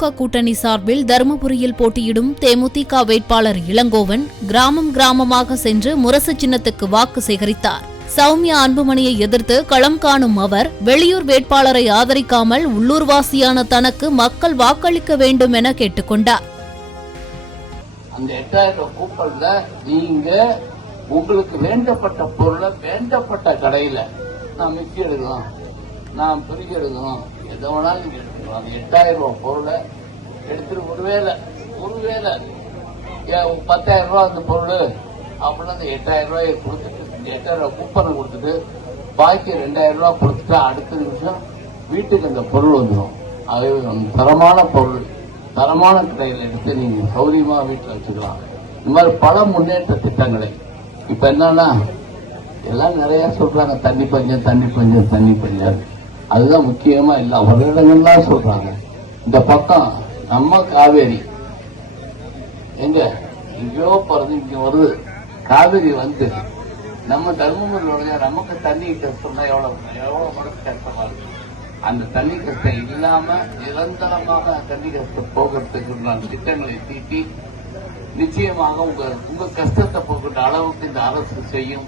திமுக கூட்டணி சார்பில் தருமபுரியில் போட்டியிடும் தேமுதிக வேட்பாளர் இளங்கோவன் கிராமம் கிராமமாக சென்று முரசு சின்னத்துக்கு வாக்கு சேகரித்தார். சௌமியா அன்புமணியை எதிர்த்து களம் காணும் அவர் வெளியூர் வேட்பாளரை ஆதரிக்காமல் உள்ளூர்வாசியான தனக்கு மக்கள் வாக்களிக்க வேண்டும் என கேட்டுக்கொண்டார். அந்த 8000 கூப்பன்ல நீங்க உங்களுக்கு வேண்டப்பட்ட பொருளை வேண்டப்பட்ட கடையில நான் மிக்சி எடுக்கலாம், நான் பிரிக்க எடுக்கணும், எதை வேணாலும் நீங்க எடுத்துக்கலாம். அந்த 8000 ரூபாய் பொருளை எடுத்துட்டு ஒருவேளை 10,000 ரூபாய் அந்த பொருள் அப்படின்னு அந்த 8000 ரூபாயை கொடுத்துட்டு 8000 ரூபாய் கூப்பனை கொடுத்துட்டு பாக்கி 2000 ரூபாய் கொடுத்துட்டு அடுத்த நிமிஷம் வீட்டுக்கு அந்த பொருள் வந்துடும். அது தரமான பொருள் தரமான கடையில் எடுத்து நீங்க சௌரியமா வீட்டில் வச்சுக்கலாம். இந்த மாதிரி பல முன்னேற்ற திட்டங்களை இப்ப என்னன்னா எல்லாம் நிறைய சொல்றாங்க, தண்ணி பஞ்சம் தண்ணி பஞ்சம் தண்ணி பஞ்சம். அதுதான் முக்கியமா எல்லா வருடங்கள்லாம் சொல்றாங்க. இந்த பக்கம் நம்ம காவேரி எங்க எங்கேயோ பிறந்து இங்க வருது, காவேரி வந்து நம்ம தர்மபுரி நமக்கு தண்ணி கஷ்டம்னா எவ்வளவு மடங்கு கஷ்டமா இருக்கு. அந்த தண்ணி கஷ்டம் இல்லாம நிரந்தரமாக தண்ணி கஷ்டம் போகிறதுக்கு திட்டங்களை தீட்டி நிச்சயமாக உங்க கஷ்டத்தை போகின்ற அளவுக்கு இந்த அரசு செய்யும்.